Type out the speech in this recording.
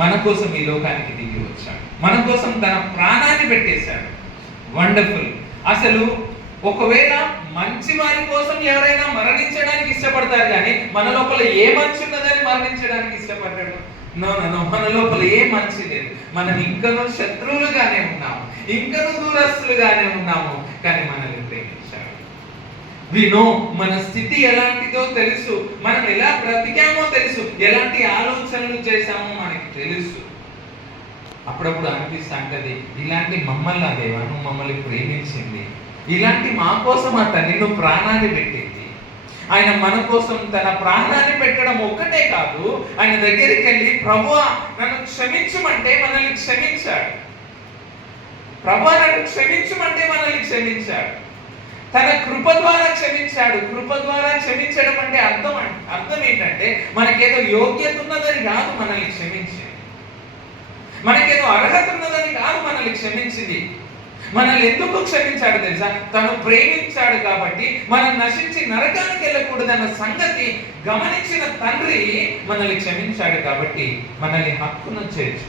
మన కోసం ఈ లోకానికి దిగి వచ్చాడు, మన కోసం తన ప్రాణాన్ని పెట్టేశాడు. వండర్ఫుల్. అసలు ఒకవేళ మంచి వారి కోసం ఎవరైనా మరణించడానికి ఇష్టపడతారు, కానీ మన లోపల ఏ మంచి ఉన్నదని మరణించడానికి ఇష్టపడ్డాడు? నో, మన లోపల ఏ మంచి లేదు. మనం ఇంకనూ శత్రువులుగానే ఉన్నాము, ఇంకనూ దూరస్తులుగానే ఉన్నాము, కానీ మనల్ని ప్రేమించాడు. వినో, మన స్థితి ఎలాంటిదో తెలుసు, మనం ఎలా బ్రతికామో తెలుసు, ఎలాంటి ఆలోచనలు చేశామో మనకి తెలుసు. అప్పుడప్పుడు అనిపిస్తుంటది, ఇలాంటి మమ్మల్ని ఆ దేవా నువ్వు మమ్మల్ని ప్రేమించింది, ఇలాంటి మా కోసం ఆ తండ్రి నువ్వు ప్రాణాన్ని పెట్టింది. ఆయన మన కోసం తన ప్రాణాన్ని పెట్టడం ఒక్కటే కాదు, ఆయన దగ్గరికి వెళ్ళి ప్రభువా నన్ను క్షమించమంటే మనల్ని క్షమించాడు. ప్రభువా నన్ను క్షమించమంటే మనల్ని క్షమించాడు. తన కృప ద్వారా క్షమించాడు. కృప ద్వారా క్షమించడం అంటే అర్థం ఏంటంటే మనకేదో యోగ్యత ఉన్నదని కాదు మనల్ని క్షమించింది, మనకేదో అర్హత ఉన్నదని కాదు మనల్ని క్షమించింది. మనల్ని ఎందుకు క్షమించాడు తెలుసా? తను ప్రేమించాడు కాబట్టి, మనం నశించి నరకానికి వెళ్ళకూడదన్న సంగతి గమనించిన తండ్రి మనల్ని క్షమించాడు కాబట్టి మనల్ని హక్కును చేర్చుకున్నాడు.